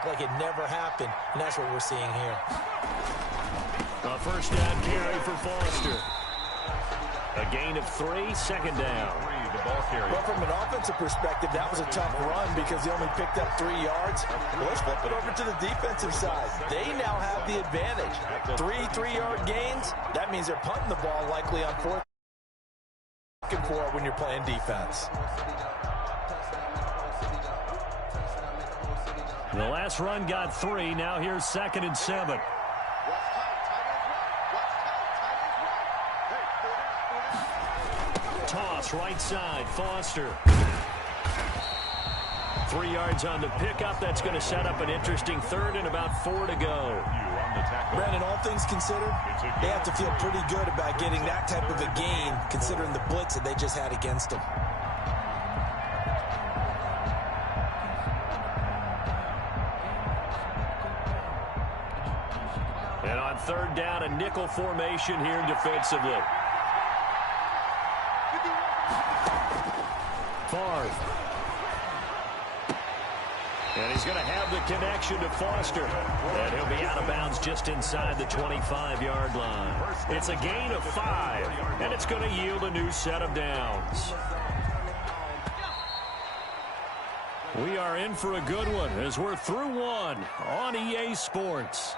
act like it never happened, and that's what we're seeing here. A first down carry for Foster. A gain of 3, second down. Well, from an offensive perspective, that was a tough run because he only picked up 3 yards. Well, let's flip it over to the defensive side. They now have the advantage. 3-3-yard gains, that means they're punting the ball likely on 4th and 4 when you're playing defense. The last run got 3. Now here's 2nd and 7. Toss right side, Foster. 3 yards on the pickup. That's going to set up an interesting 3rd and about 4 to go. Brandon, all things considered, they have to feel pretty good about getting that type of a gain considering the blitz that they just had against them. And on 3rd down, a nickel formation here defensively. Favre. And he's going to have the connection to Foster. And he'll be out of bounds just inside the 25-yard line. It's a gain of 5, and it's going to yield a new set of downs. We are in for a good one as we're through one on EA Sports.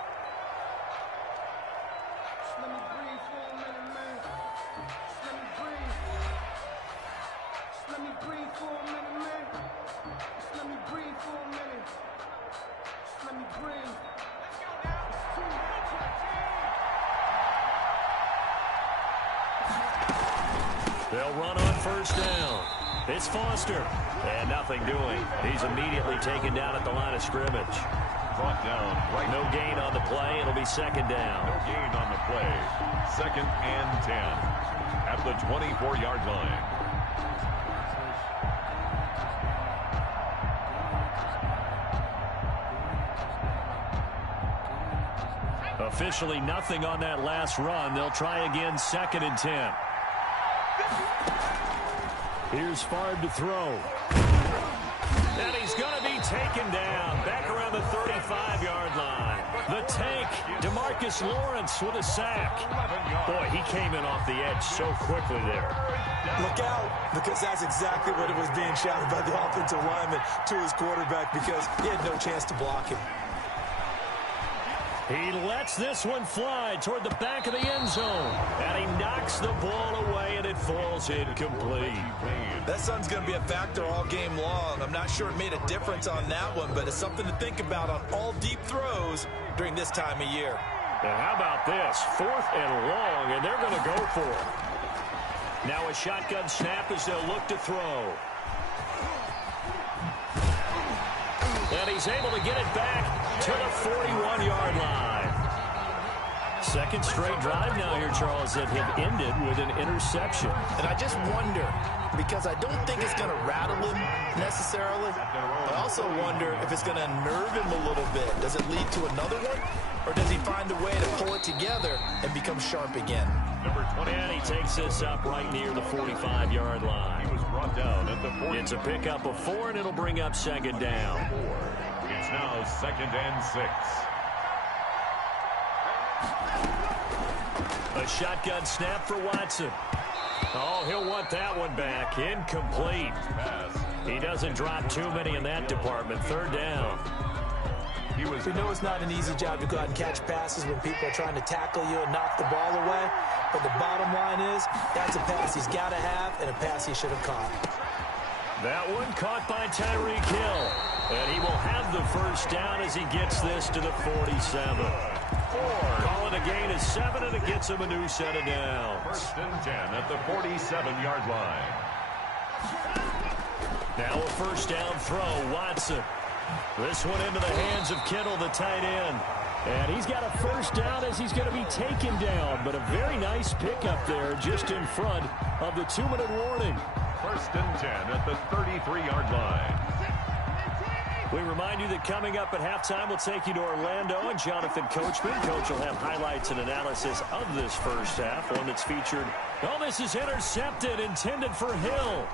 They'll run on first down. It's Foster. And nothing doing. He's immediately taken down at the line of scrimmage. Brought down. Right. No gain on the play. It'll be 2nd down. No gain on the play. 2nd and 10 at the 24-yard line. Officially nothing on that last run. They'll try again, 2nd and 10. Here's Favre to throw. And he's going to be taken down back around the 35-yard line. The tank, DeMarcus Lawrence with a sack. Boy, he came in off the edge so quickly there. Look out, because that's exactly what it was being shouted by the offensive lineman to his quarterback because he had no chance to block him. He lets this one fly toward the back of the end zone. And he knocks the ball away, and it falls incomplete. That sun's going to be a factor all game long. I'm not sure it made a difference on that one, but it's something to think about on all deep throws during this time of year. And how about this? 4th and long, and they're going to go for it. Now a shotgun snap as they'll look to throw. And he's able to get it back to the 41-yard line. 2nd straight drive now here, Charles, that have ended with an interception. And I just wonder, because I don't think it's going to rattle him necessarily. I also wonder if it's going to unnerve him a little bit. Does it lead to another one? Or does he find a way to pull it together and become sharp again? Number 20. And he takes this up right near the 45-yard line. He was brought down at the 40. It's a pickup of 4, and it'll bring up 2nd down. It's now 2nd and 6. A shotgun snap for Watson. Oh, he'll want that one back. Incomplete. He doesn't drop too many in that department. 3rd down. We know it's not an easy job to go out and catch passes when people are trying to tackle you and knock the ball away. But the bottom line is that's a pass he's got to have and a pass he should have caught. That one caught by Tyreek Hill. And he will have the first down as he gets this to the 47. Call it a gain of 7, and it gets him a new set of downs. 1st and 10 at the 47-yard line. Now a first down throw, Watson. This one into the hands of Kittle, the tight end. And he's got a first down as he's going to be taken down. But a very nice pickup there just in front of the 2-minute warning. 1st and 10 at the 33-yard line. We remind you that coming up at halftime, we'll take you to Orlando and Jonathan Coachman. Coach will have highlights and analysis of this first half, one that's featured. Oh, this is intercepted, intended for Hill.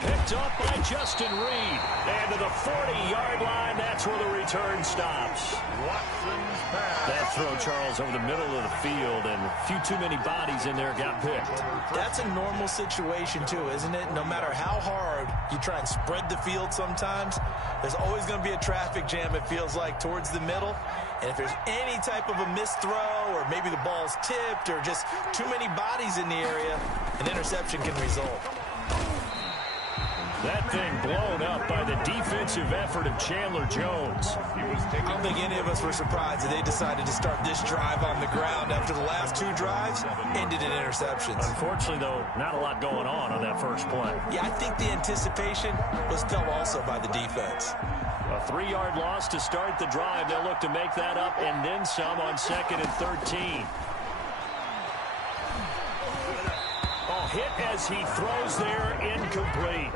Picked up by Justin Reed. And to the 40-yard line, that's where the return stops. Watson's pass. That throw, Charles, over the middle of the field, and a few too many bodies in there got picked. That's a normal situation, too, isn't it? No matter how hard you try and spread the field sometimes, there's always going to be a traffic jam, it feels like, towards the middle. And if there's any type of a missed throw, or maybe the ball's tipped, or just too many bodies in the area, an interception can result. That thing blown up by the defensive effort of Chandler Jones. I don't think any of us were surprised that they decided to start this drive on the ground after the last two drives ended in interceptions. Unfortunately, though, not a lot going on that first play. Yeah, I think the anticipation was felt also by the defense. A 3-yard loss to start the drive. They'll look to make that up and then some on 2nd and 13. Hit as he throws there, incomplete.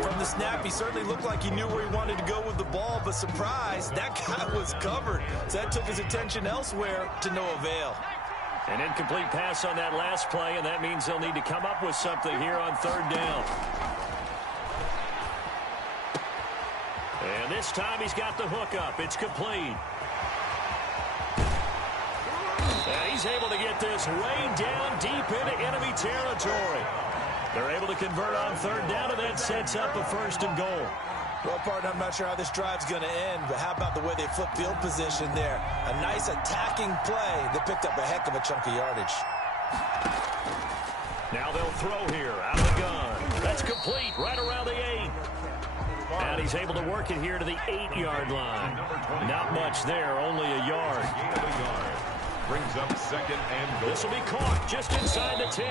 From the snap, he certainly looked like he knew where he wanted to go with the ball, but surprise, that guy was covered. So that took his attention elsewhere to no avail. An incomplete pass on that last play, and that means they'll need to come up with something here on 3rd down. And this time he's got the hook up. It's complete. And he's able to get this way down deep into enemy territory. They're able to convert on 3rd down, and that sets up a 1st and goal. Well, partner, I'm not sure how this drive's going to end, but how about the way they flip field position there? A nice attacking play that picked up a heck of a chunk of yardage. Now they'll throw here out of the gun. That's complete right around the 8. And he's able to work it here to the 8-yard line. Not much there, only a yard. Brings up 2nd and goal. This will be caught just inside the 10.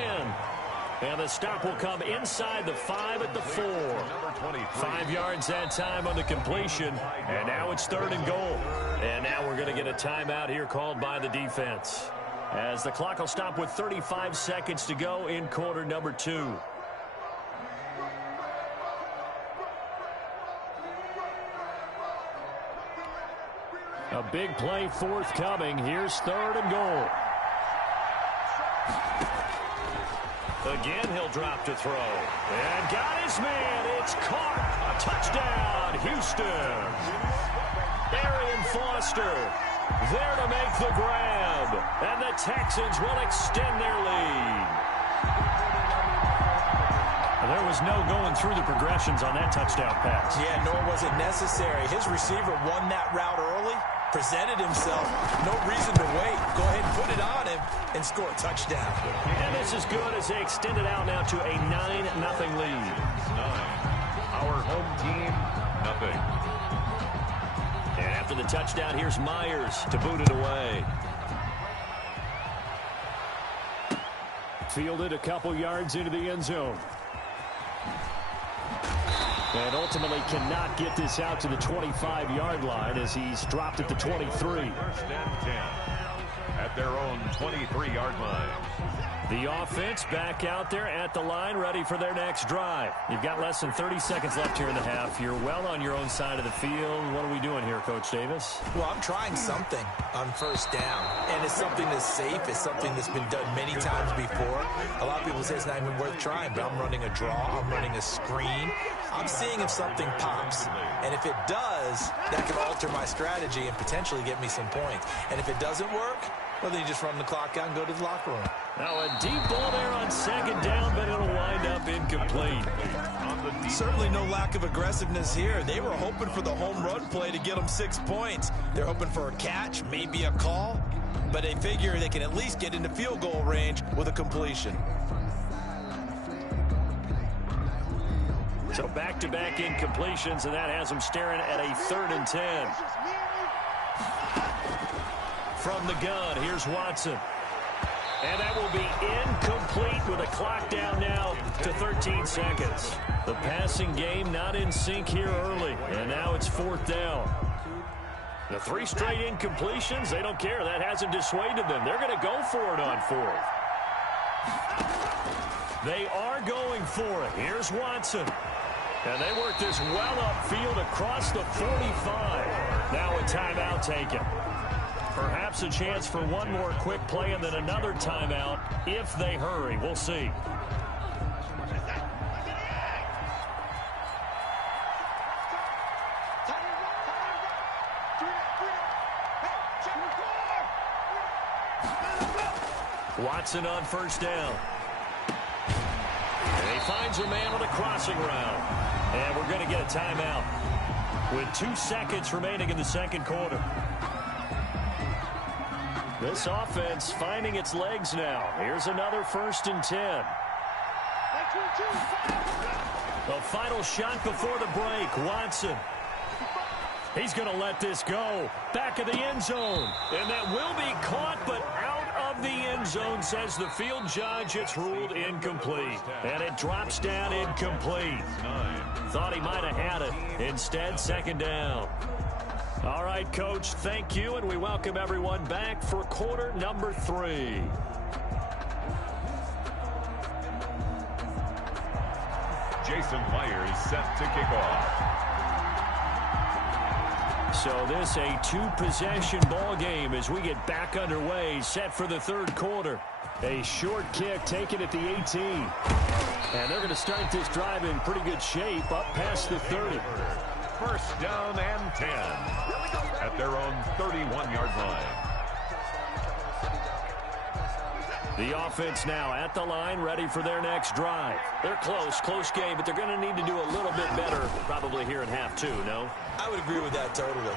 And the stop will come inside the 5 at the 4. 5 yards that time on the completion. And now it's 3rd and goal. And now we're going to get a timeout here called by the defense, as the clock will stop with 35 seconds to go in quarter number 2. A big play forthcoming. Here's 3rd and goal. Again, he'll drop to throw. And got his man. It's caught. A touchdown, Houston. Arian Foster there to make the grab. And the Texans will extend their lead. There was no going through the progressions on that touchdown pass. Yeah, nor was it necessary. His receiver won that route early, presented himself. No reason to wait. Go ahead and put it on him and score a touchdown. And this is good as they extend it out now to a 9-0 lead. 9. Our home team, nothing. And after the touchdown, here's Myers to boot it away. Fielded a couple yards into the end zone. And ultimately cannot get this out to the 25-yard line as he's dropped at the 23. 1st and 10 at their own 23-yard line. The offense back out there at the line, ready for their next drive. You've got less than 30 seconds left here in the half. You're well on your own side of the field. What are we doing here, Coach Davis? Well, I'm trying something on 1st down, and it's something that's safe. It's something that's been done many times before. A lot of people say it's not even worth trying, but I'm running a draw. I'm running a screen. I'm seeing if something pops, and if it does, that could alter my strategy and potentially get me some points. And if it doesn't work, well, then you just run the clock out and go to the locker room. Now a deep ball there on 2nd down, but it'll wind up incomplete. Certainly no lack of aggressiveness here. They were hoping for the home run play to get them 6 points. They're hoping for a catch, maybe a call, but they figure they can at least get into field goal range with a completion. So back-to-back incompletions, and that has them staring at a 3rd and 10. From the gun, here's Watson. And that will be incomplete with a clock down now to 13 seconds. The passing game not in sync here early, and now it's 4th down. The 3 straight incompletions, they don't care. That hasn't dissuaded them. They're going to go for it on 4th. They are going for it. Here's Watson. And they work this well upfield across the 45. Now a timeout taken. Perhaps a chance for one more quick play and then another timeout if they hurry. We'll see. Watson on first down. And he finds a man on a crossing route. And we're going to get a timeout with 2 seconds remaining in the second quarter. This offense finding its legs now. Here's another 1st and 10. The final shot before the break. Watson. He's going to let this go. Back of the end zone. And that will be caught, but out of the end zone, says the field judge. It's ruled incomplete. And it drops down incomplete. Thought he might have had it. Instead, 2nd down. All right, Coach, thank you, and we welcome everyone back for quarter number 3. Jason Myers set to kick off. So this a 2-possession ball game as we get back underway, set for the 3rd quarter. A short kick taken at the 18. And they're going to start this drive in pretty good shape up past the 30. 1st down and 10 at their own 31-yard line. The offense now at the line, ready for their next drive. They're close game, but they're going to need to do a little bit better probably here in half 2, no? I would agree with that totally.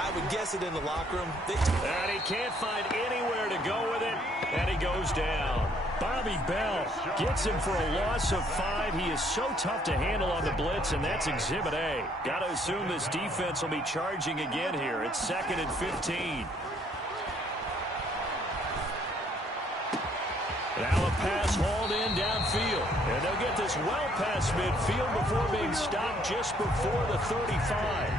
I would guess it in the locker room. And he can't find anywhere to go with it, and he goes down. Bobby Bell gets him for a loss of 5. He is so tough to handle on the blitz, and that's Exhibit A. Got to assume this defense will be charging again here. It's 2nd and 15. Now a pass hauled in downfield. And they'll get this well past midfield before being stopped just before the 35.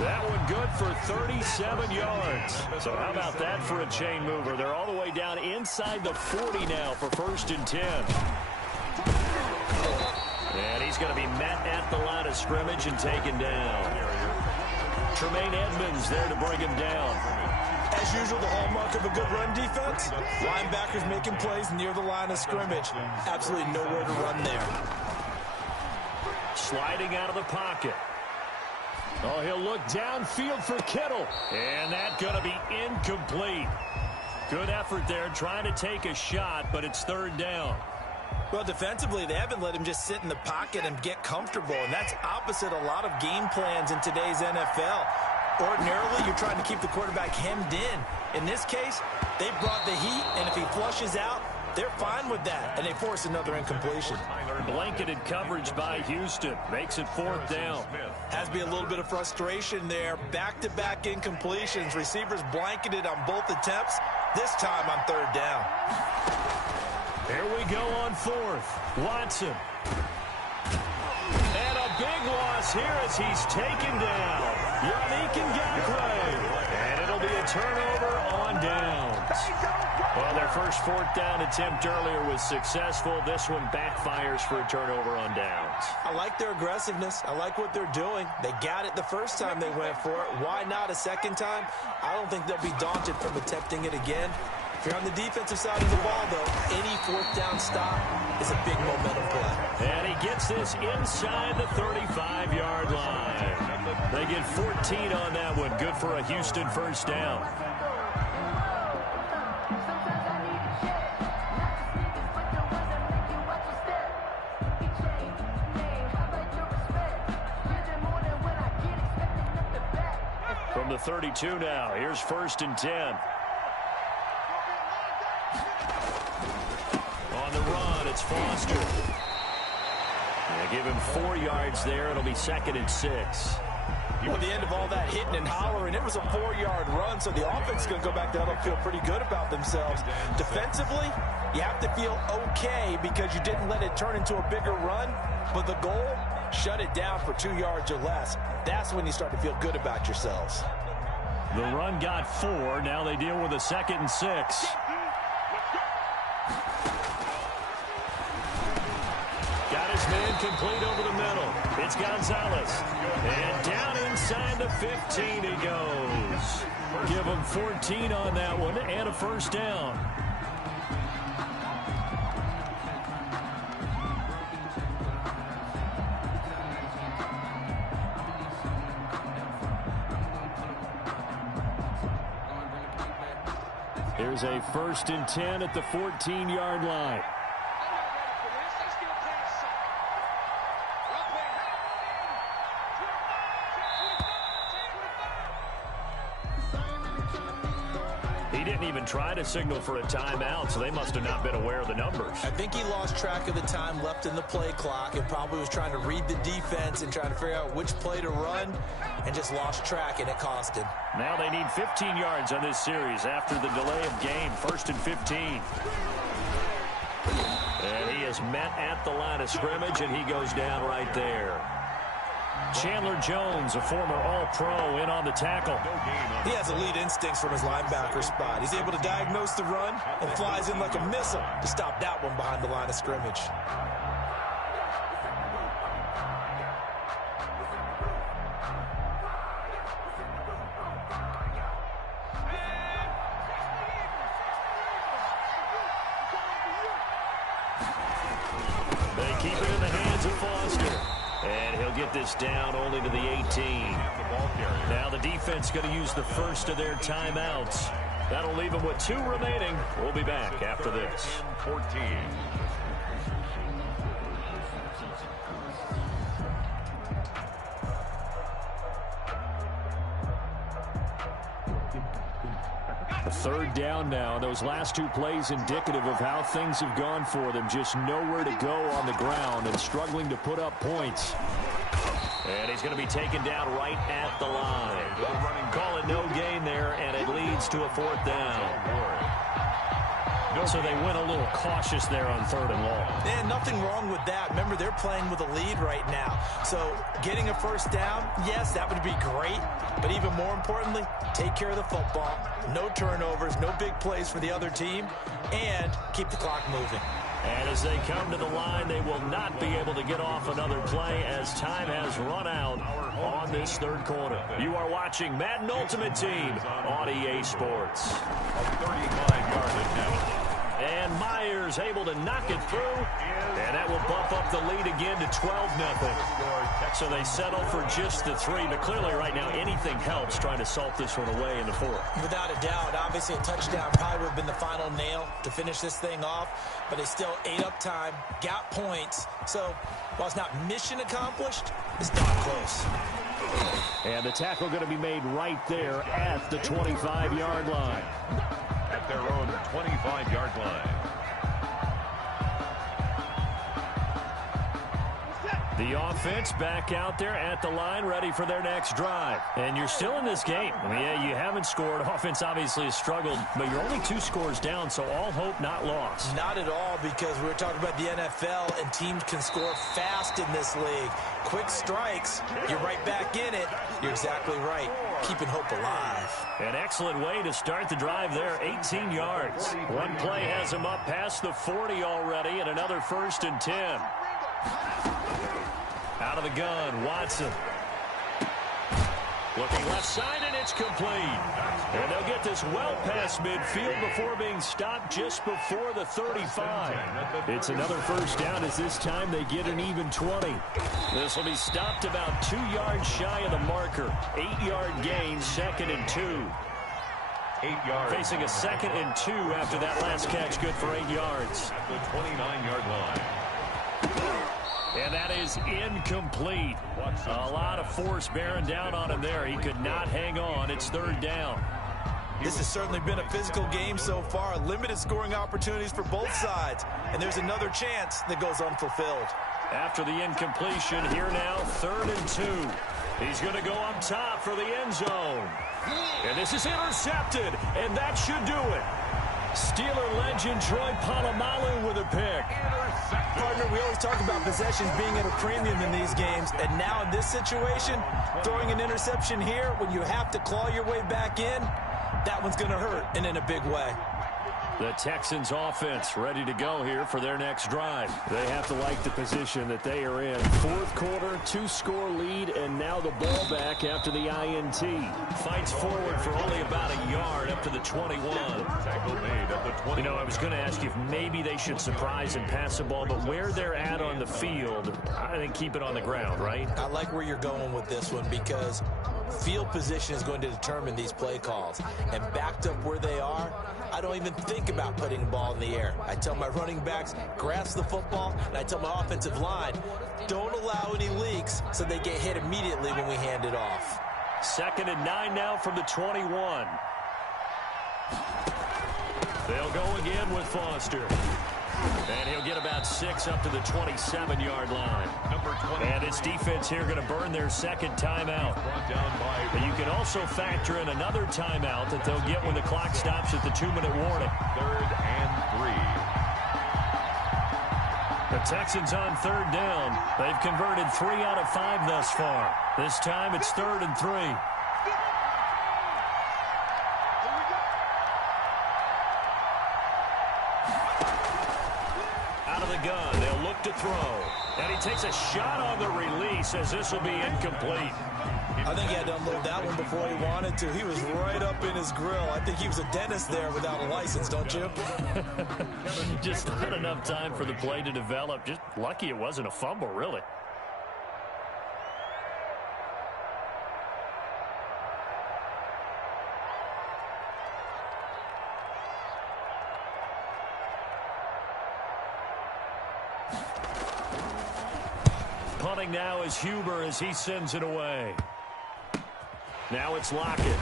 That one good for 37 yards. So how about that for a chain mover? They're all the way down inside the 40 now for 1st and 10. And he's going to be met at the line of scrimmage and taken down. Tremaine Edmonds there to bring him down. As usual, the hallmark of a good run defense, linebackers making plays near the line of scrimmage. Absolutely nowhere to run there. Sliding out of the pocket. Oh, he'll look downfield for Kittle. And that's going to be incomplete. Good effort there trying to take a shot, but it's 3rd down. Well, defensively, they haven't let him just sit in the pocket and get comfortable, and that's opposite a lot of game plans in today's NFL. Ordinarily, you're trying to keep the quarterback hemmed in. In this case, they brought the heat, and if he flushes out, they're fine with that, and they force another incompletion. Blanketed coverage by Houston. Makes it 4th down. Has to be a little bit of frustration there. Back-to-back incompletions. Receivers blanketed on both attempts. This time on 3rd down. Here we go on 4th. Watson. And a big loss here as he's taken down. Yannick Ngakoue. And it'll be a turnover on downs. Well, their first 4th down attempt earlier was successful. This one backfires for a turnover on downs. I like their aggressiveness. I like what they're doing. They got it the first time they went for it. Why not a second time? I don't think they'll be daunted from attempting it again. If you're on the defensive side of the ball, though, any 4th down stop is a big momentum play. And he gets this inside the 35-yard line. They get 14 on that one. Good for a Houston 1st down. From the 32 now, here's 1st and 10. On the run, it's Foster. They give him 4 yards there. It'll be 2nd and 6. Well, at the end of all that hitting and hollering, it was a 4-yard run, so the offense is going to go back down and feel pretty good about themselves. Defensively, you have to feel okay because you didn't let it turn into a bigger run, but the goal, shut it down for 2 yards or less. That's when you start to feel good about yourselves. The run got 4. Now they deal with a 2nd and 6. Got his man complete over the middle. It's Gonzalez. And down inside the 15 he goes. Give him 14 on that one and a 1st down. Here's a 1st and 10 at the 14-yard line. He didn't even try to signal for a timeout, so they must have not been aware of the numbers. I think he lost track of the time left in the play clock and probably was trying to read the defense and trying to figure out which play to run and just lost track, and it cost him. Now they need 15 yards on this series after the delay of game. 1st and 15. And he is met at the line of scrimmage, and he goes down right there. Chandler Jones, a former All-Pro, in on the tackle. He has elite instincts from his linebacker spot. He's able to diagnose the run and flies in like a missile to stop that one behind the line of scrimmage. They keep it in the hands of Foster. And he'll get this down only to the 18. Now the defense going to use the first of their timeouts. That'll leave them with 2 remaining. We'll be back after this. 14. Third down now. Those last 2 plays indicative of how things have gone for them. Just nowhere to go on the ground and struggling to put up points. And he's going to be taken down right at the line. Call it no gain there, and it leads to a 4th down. So they went a little cautious there on 3rd and long. And nothing wrong with that. Remember, they're playing with a lead right now. So getting a 1st down, yes, that would be great. But even more importantly, take care of the football. No turnovers, no big plays for the other team, and keep the clock moving. And as they come to the line, they will not be able to get off another play as time has run out on this 3rd quarter. You are watching Madden Ultimate Team on EA Sports. A 35-yard attempt. And Myers able to knock it through, and that will bump up the lead again to 12-0. So they settle for just the 3, but clearly right now anything helps trying to salt this one away in the 4th. Without a doubt, obviously a touchdown probably would have been the final nail to finish this thing off, but they still ate up time, got points. So while it's not mission accomplished, it's not close. And the tackle going to be made right there at the 25-yard line. At their own 25-yard line. The offense back out there at the line, ready for their next drive. And you're still in this game. I mean, yeah, you haven't scored. Offense obviously has struggled, but you're only 2 scores down, so all hope not lost. Not at all, because we were talking about the NFL, and teams can score fast in this league. Quick strikes, you're right back in it. You're exactly right. Keeping hope alive. An excellent way to start the drive there, 18 yards. One play has him up past the 40 already, and another 1st and 10. Out of the gun, Watson. Looking left side, and it's complete. And they'll get this well past midfield before being stopped just before the 35. It's another 1st down as this time they get an even 20. This will be stopped about 2 yards shy of the marker. 8-yard gain, 2nd and 2. 8 yards. Facing a 2nd and 2 after that last catch, good for 8 yards. At the 29-yard line. And that is incomplete. A lot of force bearing down on him there. He could not hang on. It's 3rd down. This has certainly been a physical game so far. Limited scoring opportunities for both sides. And there's another chance that goes unfulfilled. After the incompletion, here now, 3rd and 2. He's going to go up top for the end zone. And this is intercepted, and that should do it. Steeler legend Troy Polamalu with a pick. Partner, we always talk about possessions being at a premium in these games, and now in this situation, throwing an interception here when you have to claw your way back in, that one's going to hurt, and in a big way. The Texans offense ready to go here for their next drive. They have to like the position that they are in. 4th quarter, 2-score lead, and now the ball back after the INT. Fights forward for only about a yard up to the 21. Tackle made at the 20. You know, I was going to ask you if maybe they should surprise and pass the ball, but where they're at on the field, I think keep it on the ground, right? I like where you're going with this one, because Field position is going to determine these play calls. And backed up where they are, I don't even think about putting the ball in the air. I tell my running backs, grasp the football, and I tell my offensive line, don't allow any leaks so they get hit immediately when we hand it off. 2nd and 9 now from the 21. They'll go again with Foster. And he'll get about 6 up to the 27-yard line. Number 20. And this defense here going to burn their 2nd timeout. Brought down by. But you can also factor in another timeout that they'll get when the clock stops at the 2-minute warning. 3rd and 3. The Texans on 3rd down. They've converted 3 out of 5 thus far. This time it's 3rd and 3. Gun. They'll look to throw. And he takes a shot on the release as this will be incomplete. I think he had to unload that one before he wanted to. He was right up in his grill. I think he was a dentist there without a license, don't you? Just not enough time for the play to develop. Just lucky it wasn't a fumble, really. Punting now is Huber as he sends it away. Now it's Lockett.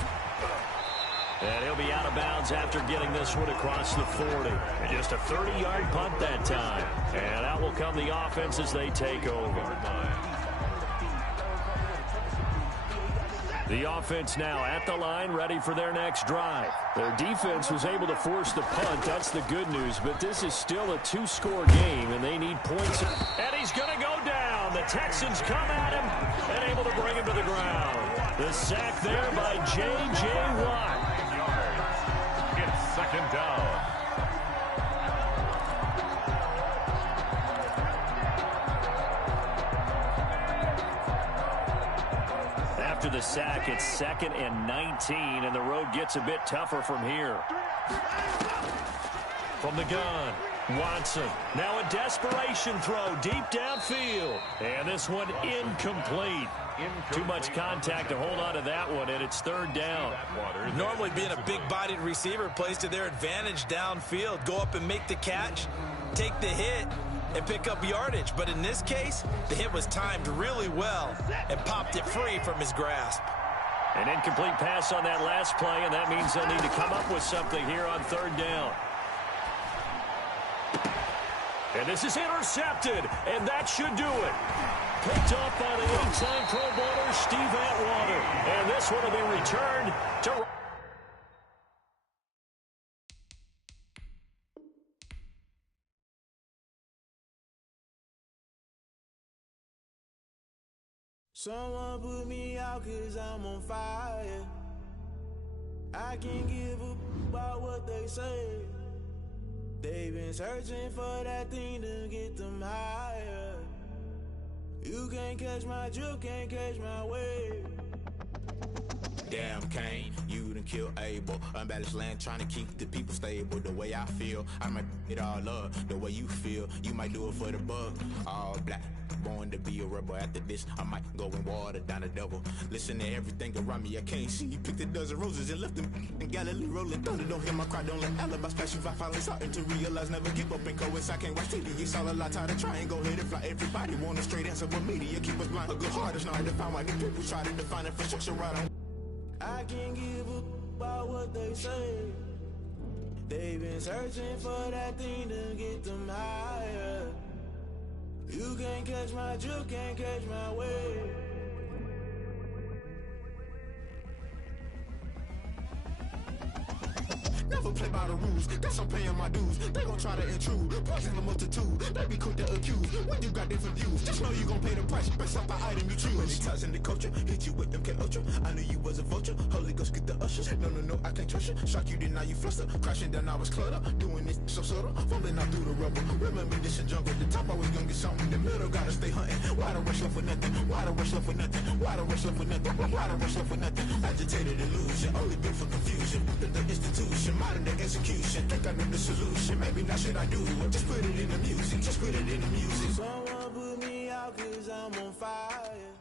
And he'll be out of bounds after getting this one across the 40. And just a 30-yard punt that time. And out will come the offense as they take over. The offense now at the line, ready for their next drive. Their defense was able to force the punt. That's the good news. But this is still a 2-score game, and they need points. And he's going to go down. The Texans come at him and able to bring him to the ground. The sack there by J.J. Watt. It's 2nd down. After the sack, it's 2nd and 19, and the road gets a bit tougher from here. From the gun, Watson. Now a desperation throw deep downfield. And this one incomplete. Too much contact to hold on to that one, and it's 3rd down. Normally being a big-bodied receiver plays to their advantage downfield. Go up and make the catch, take the hit, and pick up yardage. But in this case, the hit was timed really well and popped it free from his grasp. An incomplete pass on that last play, and that means they'll need to come up with something here on 3rd down. And this is intercepted, and that should do it. Picked up by the 8-time Pro Bowler Steve Atwater. And this one will be returned to... Someone put me out 'cause I'm on fire. I can't give a about what they say. They've been searching for that thing to get them higher. You can't catch my drift, can't catch my wave. Damn Kane, you done killed Abel. Unbalanced land trying to keep the people stable. The way I feel, I might it all up. The way you feel, you might do it for the bug. All black, born to be a rebel. After this, I might go and water down the devil. Listen to everything around me, I can't see. You picked a dozen roses and left them in Galilee rolling thunder. Don't hear my cry, don't let alibis pass you. I finally starting to realize, never give up and coincide. I can't watch TV, it's all a lot. Tired of trying, go ahead and fly. Everybody want a straight answer, but media keep us blind. A good heart is not hard to find. Why these people try to define infrastructure right on. I can't give a about what they say. They've been searching for that thing to get them higher. You can't catch my drift, can't catch my wave. Never play by the rules, guess I'm paying my dues. They gon' try to intrude, poison the multitude. They be quick to accuse, when you got different views. Just know you gon' pay the price, based off the item you choose. Many ties in the culture, hit you with MK Ultra. I knew you was a vulture, Holy Ghost get the ushers. No, I can't trust you. Shock you, then now you fluster. Crashing down, I was clutter. Doing this so subtle, falling out through the rubble. Remember this a jungle, the top always gonna get something. In the middle, gotta stay hunting. Why the rush left for nothing? Why the rush left for nothing? Why the rush left for nothing? Why the rush left for nothing? Agitated illusion, only been for confusion. The institution, modern day execution. Think I know the solution, maybe not should I do it. Just put it in the music, just put it in the music. Someone put me out 'cause I'm on fire.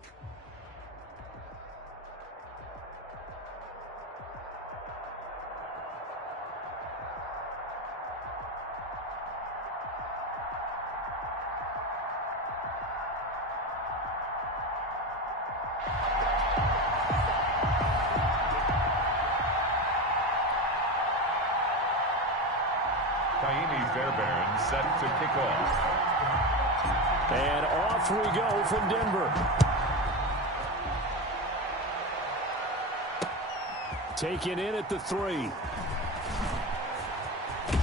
Kaimi Fairbairn set to kick off. And off we go from Denver. Taken in at the 3.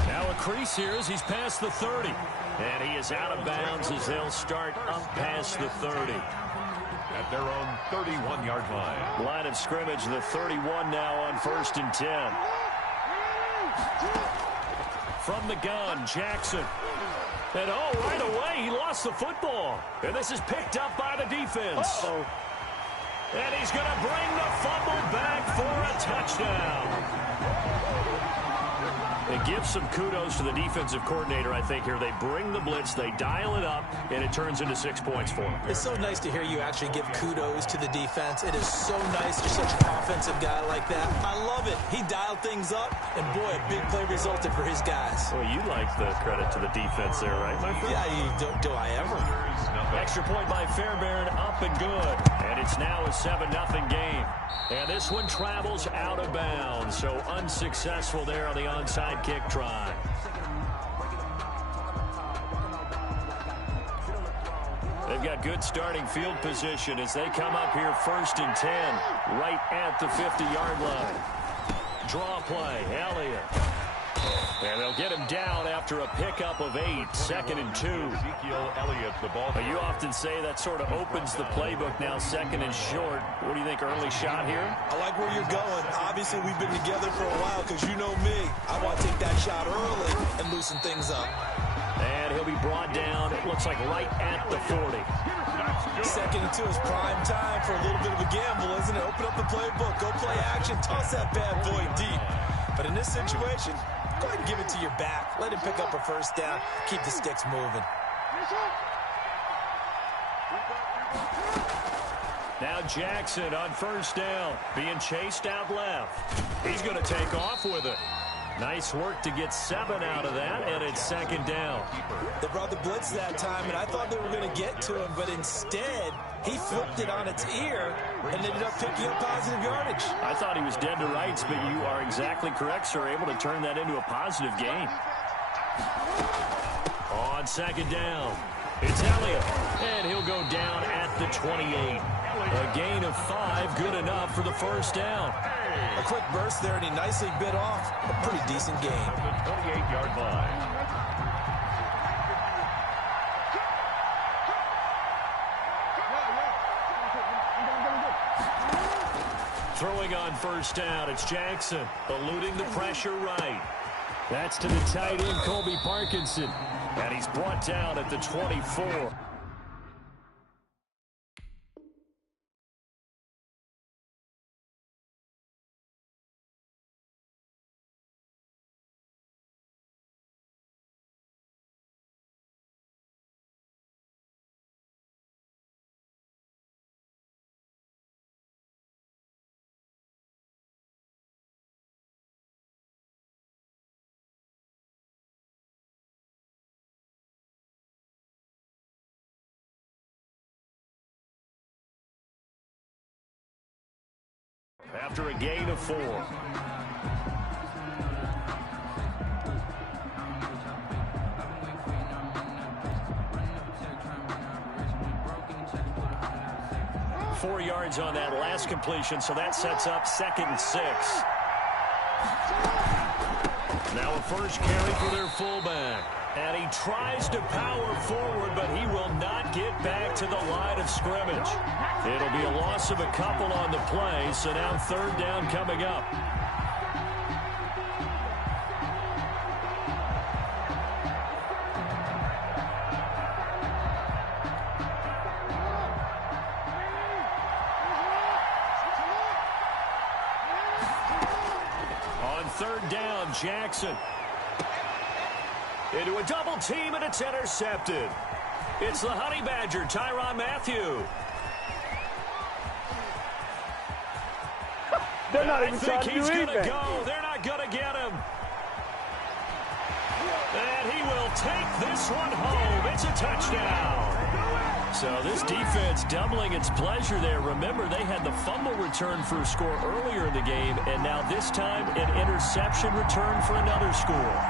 Now a crease here as he's past the 30. And he is out of bounds as they'll start up past the 30. At their own 31-yard line. Line of scrimmage, the 31 now on 1st and 10. From the gun, Jackson. And right away, he lost the football. And this is picked up by the defense. And he's going to bring the fumble back for a touchdown. It gives some kudos to the defensive coordinator, I think, here. They bring the blitz, they dial it up, and it turns into 6 points for them. It's so nice to hear you actually give kudos to the defense. It is so nice. You're such an offensive guy like that. I love it. He dialed things up, and boy, a big play resulted for his guys. Well, you like the credit to the defense there, right, my friend? Yeah, do I ever? Extra point by Fairbairn, up and good. And it's now a 7-0 game. And this one travels out of bounds, so unsuccessful there on the onside kick try. They've got good starting field position as they come up here 1st and 10, right at the 50-yard line. Draw play, Elliott. And they'll get him down after a pickup of 8, 2nd and 2. Ezekiel Elliott, the ball. You often say that sort of opens the playbook now, 2nd and short. What do you think, early shot here? I like where you're going. Obviously, we've been together for a while because you know me. I want to take that shot early and loosen things up. And he'll be brought down, it looks like right at the 40. 2nd and 2 is prime time for a little bit of a gamble, isn't it? Open up the playbook, go play action, toss that bad boy deep. But in this situation, go ahead and give it to your back. Let him pick up a 1st down. Keep the sticks moving. Now Jackson on 1st down, being chased out left. He's going to take off with it. Nice work to get 7 out of that, and it's 2nd down. They brought the blitz that time, and I thought they were going to get to him, but instead, he flipped it on its ear and ended up picking up positive yardage. I thought he was dead to rights, but you are exactly correct, sir. Able to turn that into a positive gain. On 2nd down, it's Elliott, and he'll go down at the 28. A gain of 5, good enough for the 1st down. A quick burst there, and he nicely bit off a pretty decent gain. The 28-yard line. Throwing on 1st down, it's Jackson, eluding the pressure right. That's to the tight end, Colby Parkinson. And he's brought down at the 24. After a gain of 4. Four yards on that last completion, so that sets up 2nd and 6. Now a 1st carry for their fullback. And he tries to power forward, but he will not get back to the line of scrimmage. It'll be a loss of a couple on the play, so now 3rd down coming up. On 3rd down, Jackson. Into a double team, and it's intercepted. It's the Honey Badger, Tyrann Mathieu. They're not even I think he's going to anything. go. They're not going to get him. And he will take this one home. It's a touchdown. So this defense doubling its pleasure there. Remember, they had the fumble return for a score earlier in the game, and now this time an interception return for another score.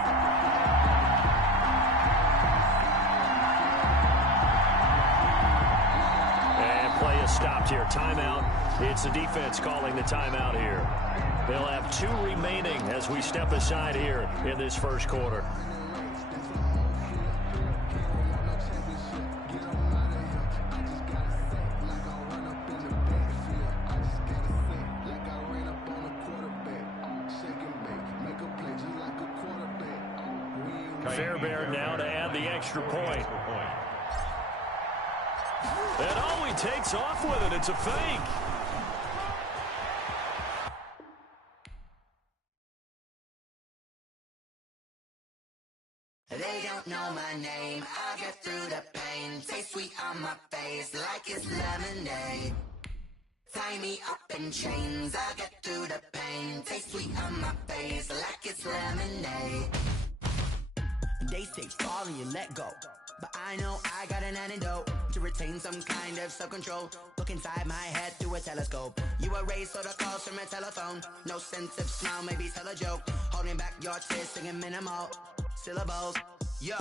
has stopped here. Timeout. It's the defense calling the timeout here. They'll have 2 remaining as we step aside here in this first quarter. Fairbairn now to add the extra point. And oh, he takes off with it. It's a fake. They don't know my name. I get through the pain. Taste sweet on my face like it's lemonade. Tie me up in chains. I get through the pain. Taste sweet on my face like it's lemonade. They say fall and you let go, but I know I got an antidote to retain some kind of self-control. Look inside my head through a telescope. You erase all the calls from a telephone. No sense of smile, maybe tell a joke. Holding back your tears, singing minimal syllables. Yeah,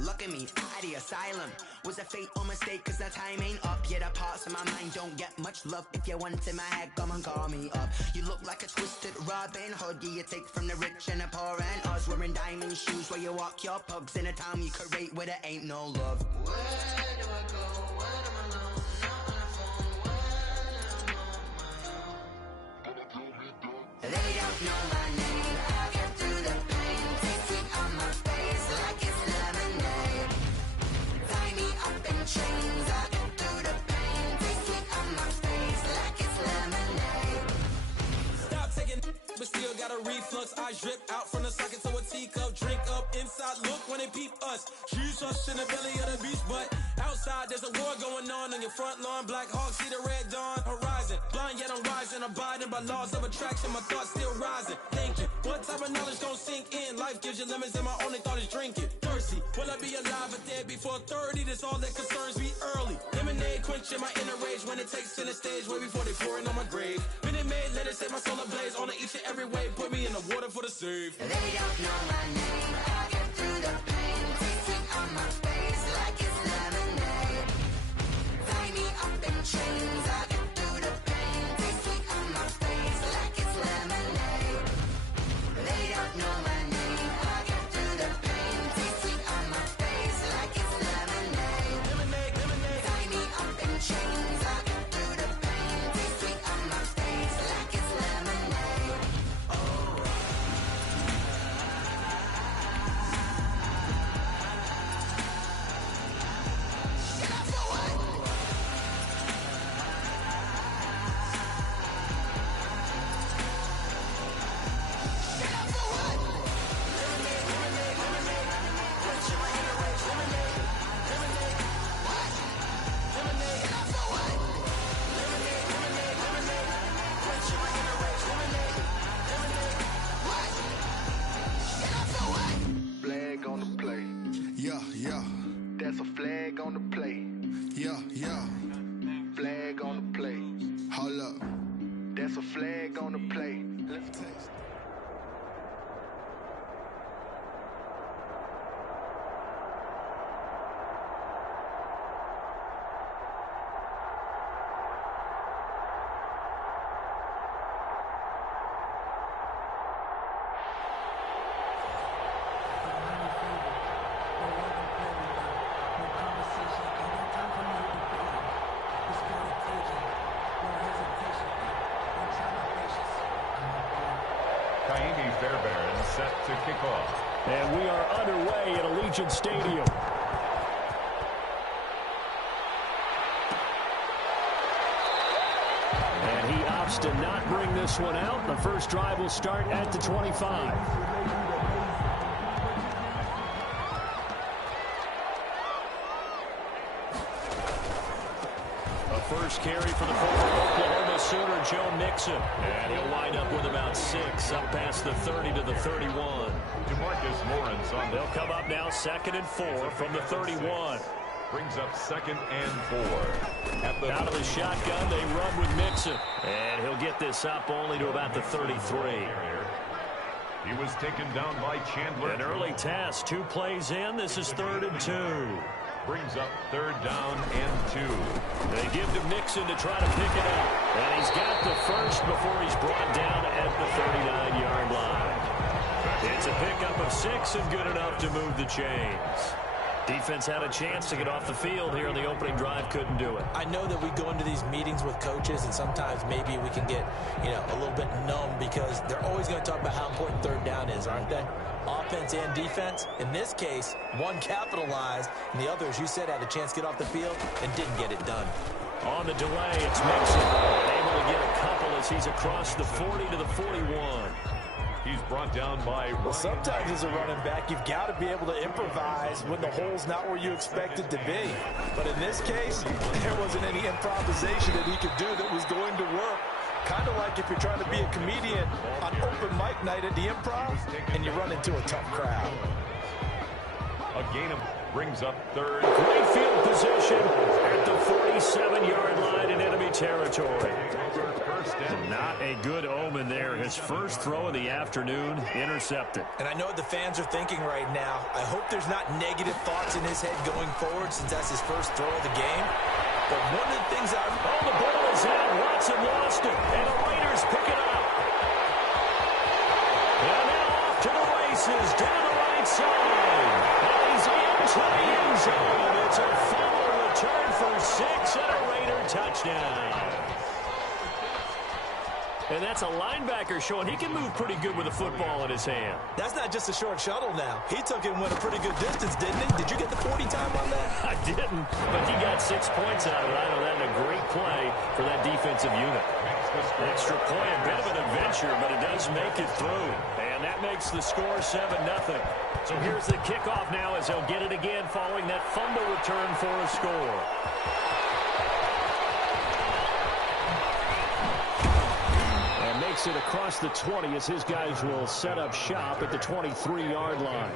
look at me, out the asylum. Was a fate or mistake, cause the time ain't up. Yeah, the parts of my mind don't get much love. If you want in my head, come and call me up. You look like a twisted Robin Hood. Yeah, you take from the rich and the poor and us. Wearing diamond shoes where you walk your pugs in a town you create where there ain't no love. Where do I go? When I'm alone? Not on the phone. When I'm on my own. They don't know my name. I get through the pain. Taste sweet on my face like it's lemonade. Tie me up in chains. I get through the pain. Taste sweet on my face like it's lemonade. Stop taking, but still got a reflux. I drip out from the socket to a teacup. Drink up inside, look when they peep us. Shoes us in the belly of the beast, but outside there's a war going on your front lawn. Black Hawk, see the red dawn horizon. Blind yet I'm rising, abiding by laws of attraction. My thoughts still rising, thinking what type of knowledge gon' sink in? Life gives you lemons and my only thought is drinking. Thirsty, will I be alive or dead before 30? That's all that concerns me early. Lemonade quenching my inner rage when it takes center stage way before they pouring on my grave. Minute Maid, let it set my soul ablaze on each and every way. Put me in the water for the save. They don't know my name. I get through the pain. Taste sweet on my face like it's lemonade. Tie me up in chains. I get through the pain. Taste sweet on my face like it's lemonade. They don't know my name. I get through the pain. Taste sweet on my face like it's lemonade. Lemonade, lemonade. Tie me up in chains. I get through the pain. Taste sweet on my face like it's lemonade. Flag on the play. Yeah, yeah. That's a flag on the play. Yeah, yeah. Flag on the play. Hold up. That's a flag on the play. Let's taste. Kaimi Fairbairn set to kick off. And we are underway at Allegiant Stadium. And he opts to not bring this one out. The first drive will start at the 25. First carry for the former Oklahoma Sooner, Joe Mixon. And he'll wind up with about 6 up past the 30 to the 31. DeMarcus Lawrence on the They'll come up now 2nd and 4 from the 31. brings up 2nd and 4. Out of the shotgun, they run with Mixon. And he'll get this up only to about the 33. He was taken down by Chandler. An early test, 2 plays in. This is 3rd and 2. brings up 3rd down and 2. They give to Mixon to try to pick it up. And he's got the first before he's brought down at the 39-yard line. It's a pickup of 6 and good enough to move the chains. Defense had a chance to get off the field here on the opening drive, couldn't do it. I know that we go into these meetings with coaches, and sometimes maybe we can get, a little bit numb because they're always going to talk about how important 3rd down is, aren't they? Offense and defense. In this case, one capitalized, and the other, as you said, had a chance to get off the field and didn't get it done. On the delay, it's Mixon. Able to get a couple as he's across the 40 to the 41. He's brought down by... Well, sometimes as a running back, you've got to be able to improvise when the hole's not where you expect it to be. But in this case, there wasn't any improvisation that he could do that was going to work. Kind of like if you're trying to be a comedian on open mic night at the Improv and you run into a tough crowd. Gainham brings up 3rd. Great field position at the 47-yard line in enemy territory. Not a good omen there. His first throw of the afternoon intercepted. And I know what the fans are thinking right now. I hope there's not negative thoughts in his head going forward since that's his first throw of the game. But one of the things the ball is out. Watson lost it. And the Raiders pick it up. And now off to the races down the right side. And he's into the end zone. It's a fumble return for 6 and a Raider touchdown. And that's a linebacker showing he can move pretty good with a football in his hand. That's not just a short shuttle now. He took it and went a pretty good distance, didn't he? Did you get the 40 time on that? I didn't, but he got 6 points out of it. I know that's a great play for that defensive unit. Extra point, a bit of an adventure, but it does make it through. And that makes the score 7-0. So here's the kickoff now as he'll get it again following that fumble return for a score. Makes it across the 20 as his guys will set up shop at the 23-yard line.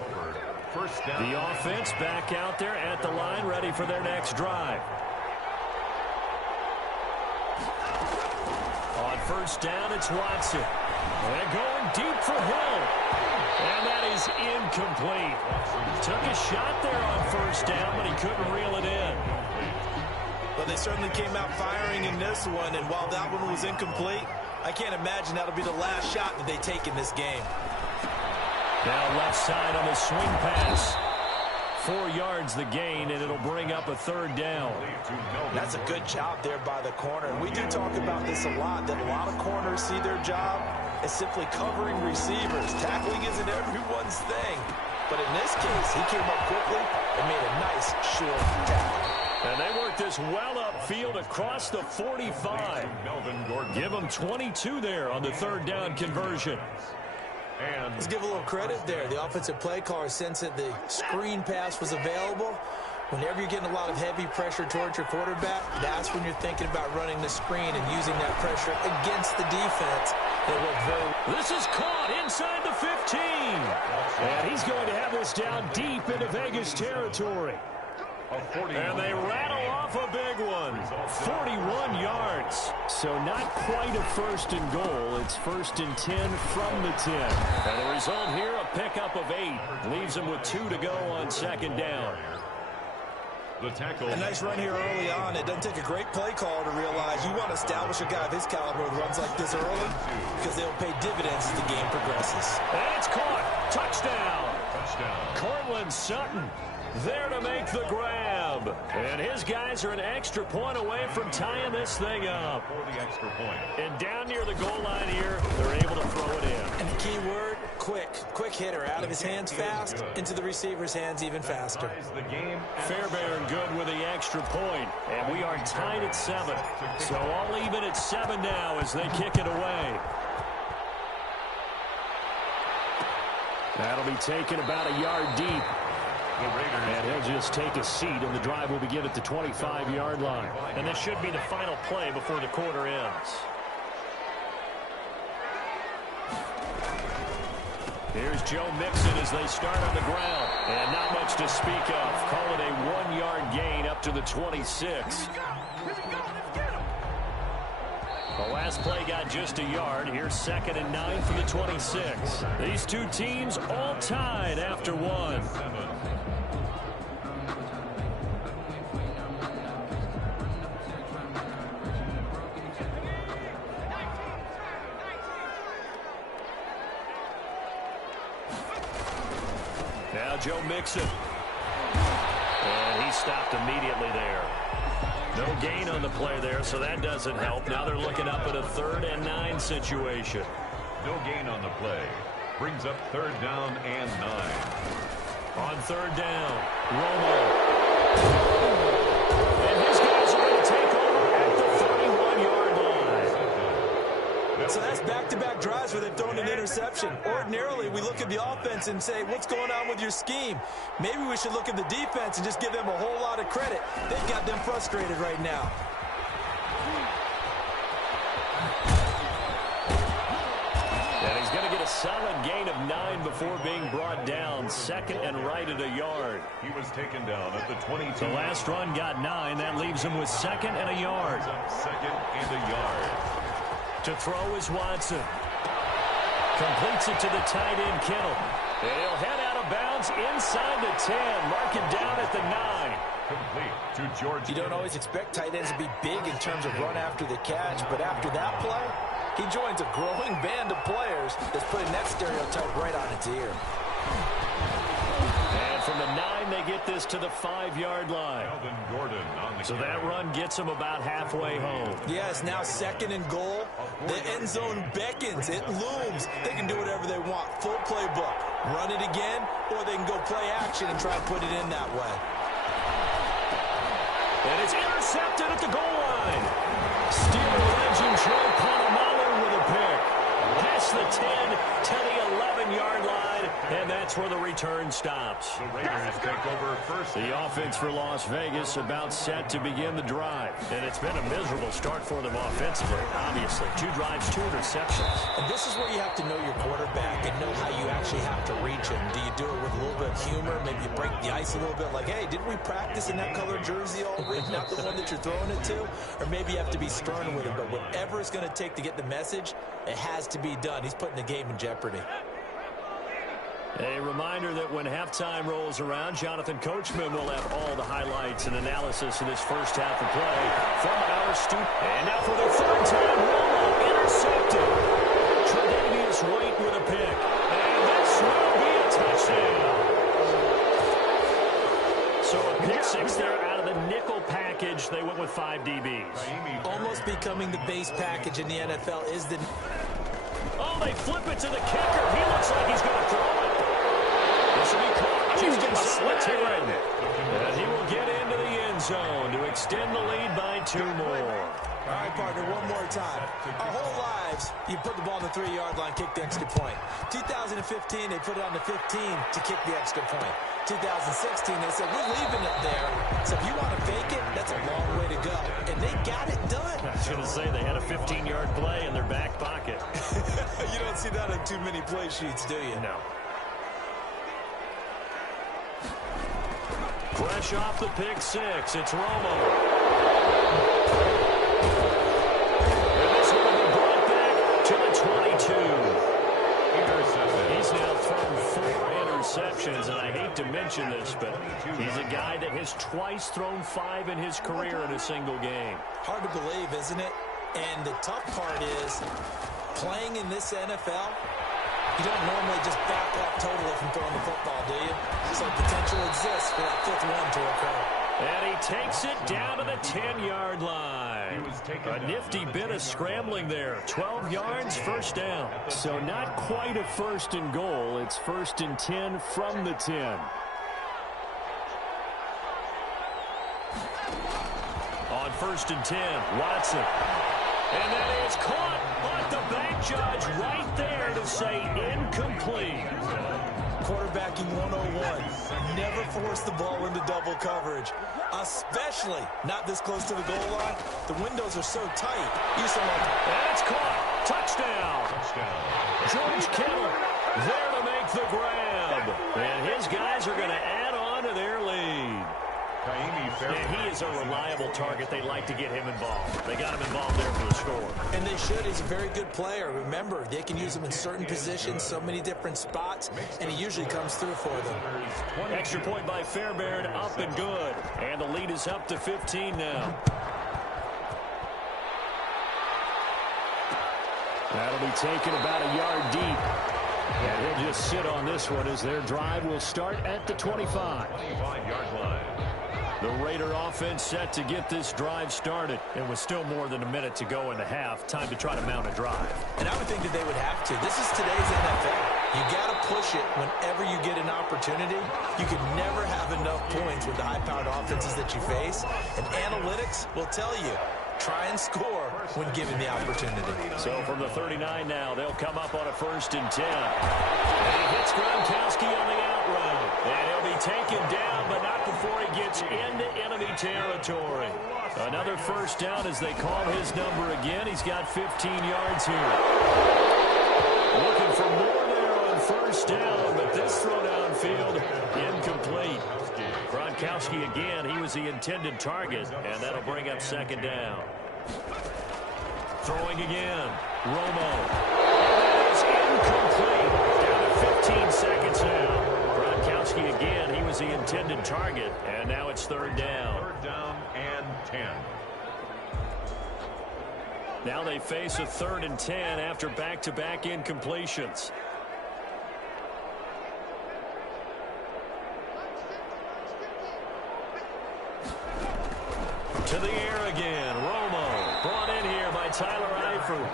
The offense back out there at the line, ready for their next drive. On first down, it's Watson. They're going deep for Hill. And that is incomplete. Took a shot there on first down, but he couldn't reel it in. Well, they certainly came out firing in this one, and while that one was incomplete, I can't imagine that'll be the last shot that they take in this game. Now left side on the swing pass. 4 yards the gain, and it'll bring up a 3rd down. That's a good job there by the corner. And we do talk about this a lot, that a lot of corners see their job as simply covering receivers. Tackling isn't everyone's thing. But in this case, he came up quickly and made a nice short tackle. And they work this well upfield across the 45. Give them 22 there on the 3rd down conversion. And let's give a little credit there. The offensive play caller sensed that the screen pass was available. Whenever you're getting a lot of heavy pressure towards your quarterback, that's when you're thinking about running the screen and using that pressure against the defense. They work very well. This is caught inside the 15. And he's going to have this down deep into Vegas territory. And they rattle off a big one. 41 yards. So not quite a 1st and goal. It's 1st and 10 from the 10. And the result here, a pickup of 8. Leaves them with 2 to go on 2nd down. The tackle. A nice run here early on. It doesn't take a great play call to realize you want to establish a guy of his caliber with runs like this early because they'll pay dividends as the game progresses. And it's caught. Touchdown. Cortland Sutton there to make the grab. And his guys are an extra point away from tying this thing up. For the extra point. And down near the goal line here, they're able to throw it in. And the key word, quick. Quick hitter. Out of his hands fast, into the receiver's hands even faster. Fairbairn good with the extra point. And we are tied at 7. So all even at 7 now as they kick it away. That'll be taken about a yard deep. And he'll just take a seat, and the drive will begin at the 25-yard line. And this should be the final play before the quarter ends. Here's Joe Mixon as they start on the ground. And not much to speak of. Call it a 1-yard gain up to the 26. The last play got just a yard. Here's 2nd and 9 for the 26. These two teams all tied after 1. Now Joe Mixon. And he stopped immediately there. No gain on the play there, so that doesn't help. Now they're looking up at a 3rd and 9 situation. No gain on the play. Brings up 3rd down and 9. On 3rd down, Romo. And his guys are going to take over at the 31-yard line. So that's back-to-back drives where they've thrown an interception. Ordinarily, we look at the offense and say, what's going on with your scheme? Maybe we should look at the defense and just give them a whole lot of credit. They've got them frustrated right now. And he's going to get a solid gain of 9 before being brought down. 2nd and right at a yard. He was taken down at the 22. The last run got 9. That leaves him with 2nd and a yard. 2nd and a yard. To throw is Watson. Completes it to the tight end, Kittle. And he'll head out of bounds inside the 10. Mark it down at the 9. Complete to George. You don't always expect tight ends to be big in terms of run after the catch, but after that play, he joins a growing band of players that's putting that stereotype right on its ear. And from the 9, they get this to the 5-yard line. Melvin Gordon on the So that run gets them about halfway home. Yes, now 2nd and goal. The end zone beckons. It looms. They can do whatever they want. Full playbook. Run it again, or they can go play action and try to put it in that way. And it's intercepted at the goal line. Steeler legend Joe Polamalu with a pick. Past the 10 to the 11-yard line, and that's where the return stops. The Raiders take over first. The offense for Las Vegas about set to begin the drive. And it's been a miserable start for them offensively, obviously. 2 drives, 2 interceptions. And this is where you have to know your quarterback and know how you actually have to reach him. Do you do it with a little bit of humor? Maybe you break the ice a little bit like, hey, didn't we practice in that color jersey all week? Not the one that you're throwing it to? Or maybe you have to be stern with him. But whatever it's going to take to get the message, it has to be done. He's putting the game in jeopardy. A reminder that when halftime rolls around, Jonathan Coachman will have all the highlights and analysis of this first half of play from our studio. And now for the 3rd time, Romo intercepted. Tre'Davious White with a pick. And this will be a touchdown. So a pick 6 there out of the nickel package. They went with 5 DBs. Almost becoming the base package in the NFL is the... Oh, they flip it to the kicker. He looks like he's going to throw it. This will be caught. He's getting solitary. And he will get into the end zone to extend the lead by 2 more. All right, partner, one more time. Our whole lives, you put the ball on the 3-yard line, kick the extra point. 2015, they put it on the 15 to kick the extra point. 2016, they said, we're leaving it there. So if you want to fake it, that's a long way to go. And they got it done. I was going to say they had a 15-yard play in their back pocket. You don't see that on too many play sheets, do you? No. Fresh off the pick 6, it's Romo. And this one will be brought back to the 22. He's now thrown 4 interceptions, and I hate to mention this, but he's a guy that has twice thrown 5 in his career in a single game. Hard to believe, isn't it? And the tough part is, playing in this NFL, you don't normally just back off totally from throwing the football, do you? So potential exists for that 5th one to occur. And he takes it down to the 10-yard line. A nifty bit of scrambling there. 12 yards, first down. So not quite a 1st and goal. It's 1st and 10 from the 10. On 1st and 10, Watson. And that is caught, but the back judge right there to say incomplete. Quarterbacking 101. Never force the ball into double coverage, especially not this close to the goal line. The windows are so tight. And it's caught. Touchdown. George Kittle there to make the grab. And his guys are going to add on to their lead. And he is a reliable target. They like to get him involved. They got him involved there for the score. And they should. He's a very good player. Remember, they can use him in certain positions, so many different spots, and he usually comes through for them. Extra point by Fairbairn, up and good. And the lead is up to 15 now. That'll be taken about a yard deep. And He'll just sit on this one as their drive will start at the 25. 25-yard line. The Raider offense set to get this drive started. And with still more than a minute to go in the half, time to try to mount a drive. And I would think that they would have to. This is today's NFL. You got to push it whenever you get an opportunity. You can never have enough points with the high-powered offenses that you face. And analytics will tell you, try and score when given the opportunity. So from the 39 now, they'll come up on a 1st and 10. And he hits Gronkowski on the out route. And he'll be taken down, but not before he gets into enemy territory. Another first down as they call his number again. He's got 15 yards here. Looking for more there on first down, but this throw downfield incomplete. Gronkowski again, he was the intended target, and that'll bring up 2nd down. Throwing again, Romo. That is incomplete. Down to 15 seconds now. Gronkowski again, he was the intended target, and now it's 3rd down. 3rd down and 10. Now they face a 3rd and 10 after back-to-back incompletions. To the air again. Romo brought in here by Tyler Eifert.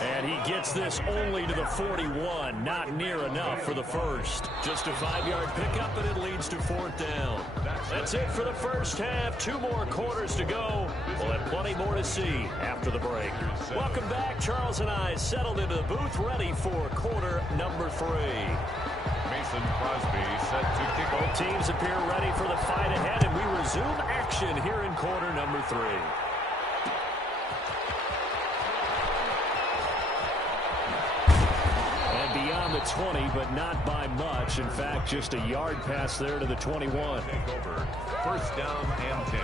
And he gets this only to the 41. Not near enough for the first. Just a 5-yard pickup, and it leads to 4th down. That's it for the first half. 2 more quarters to go. We'll have plenty more to see after the break. Welcome back. Charles and I settled into the booth, ready for quarter number 3. Mason Crosby set to kick off. Both teams appear ready for the fight ahead, and we resume action here in quarter number 3. And beyond the 20, but not by much. In fact, just a yard pass there to the 21. Take over. 1st down and 10.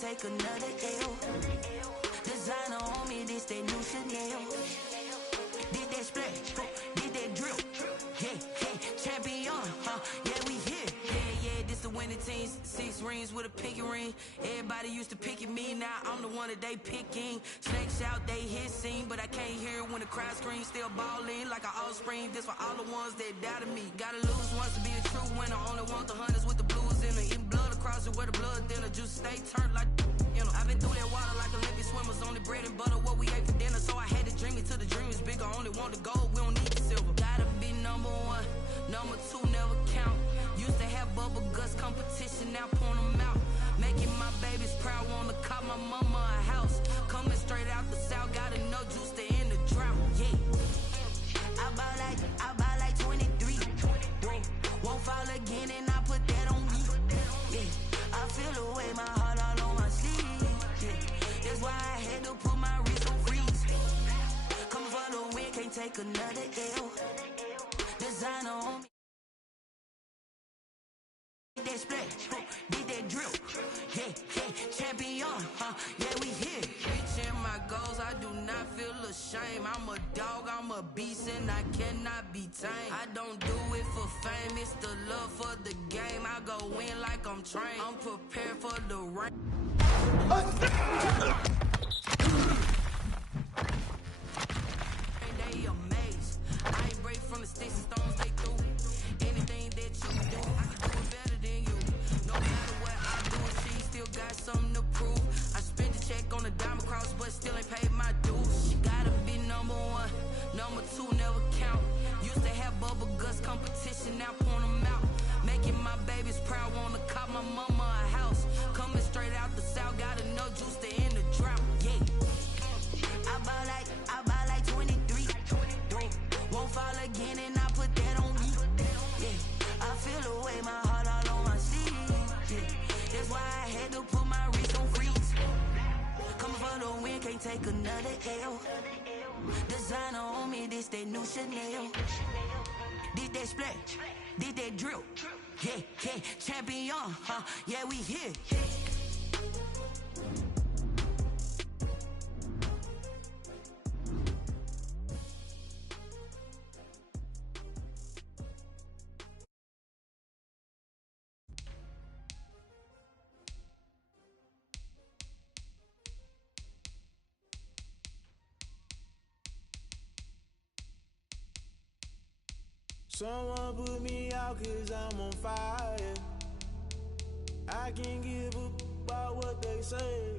Take another L. Designer on me, this that new Chanel. Did that splash, did that drill. Yeah, champion, yeah, we here. Yeah, this the winning team. 6 rings with a pinky ring. Everybody used to pick at me, now I'm the one that they picking. Snakes out, they hit scene, but I can't hear it when the crowd screams. Still balling like an offspring. This for all the ones that doubted me. Gotta lose once to be a true winner. Only want the hunters with the blues in it. Eating blood across it where the blood dinner. Juice stay turned like, you know. I've been through that water like Olympic swimmers. Only bread and butter what we ate for dinner. So I had to dream it till the dream is bigger. Only want the gold, we don't need the silver. Gotta be number 1, number 2 never count. Used to have bubble guts competition, now point them out. Making my babies proud, wanna call my mama a house. Coming straight out the south, gotta know juice to end the drought. Yeah, I bought like 23. Won't fall again, and I put that on me. Yeah, I feel the way, my heart all on my sleeve. Yeah, that's why I had to put my wrist on freeze. Come for the win, can't take another L. Designer on me. Did that splash, did that drill. Yeah, champion, yeah, we here. Reaching my goals, I do not feel ashamed. I'm a dog, I'm a beast, and I cannot be tamed. I don't do it for fame, it's the love for the game. I go in like I'm trained, I'm prepared for the rain. They amazed. I ain't break from the sticks and stones they threw. Anything that you do, I can do it better than you. No matter what I do, she still got something to prove. I spent the check on the diamond cross, but still ain't paid my dues. She gotta be number 1, number 2 never count. Used to have bubble guts competition, now point them out. Making my babies proud, wanna call my mama a house. Coming straight out the south. take another L. Designer on me, this that new Chanel. Did that splash, did that drill. Yeah, yeah, champion, yeah, we here. Someone put me out cause I'm on fire. I can't give up about what they say.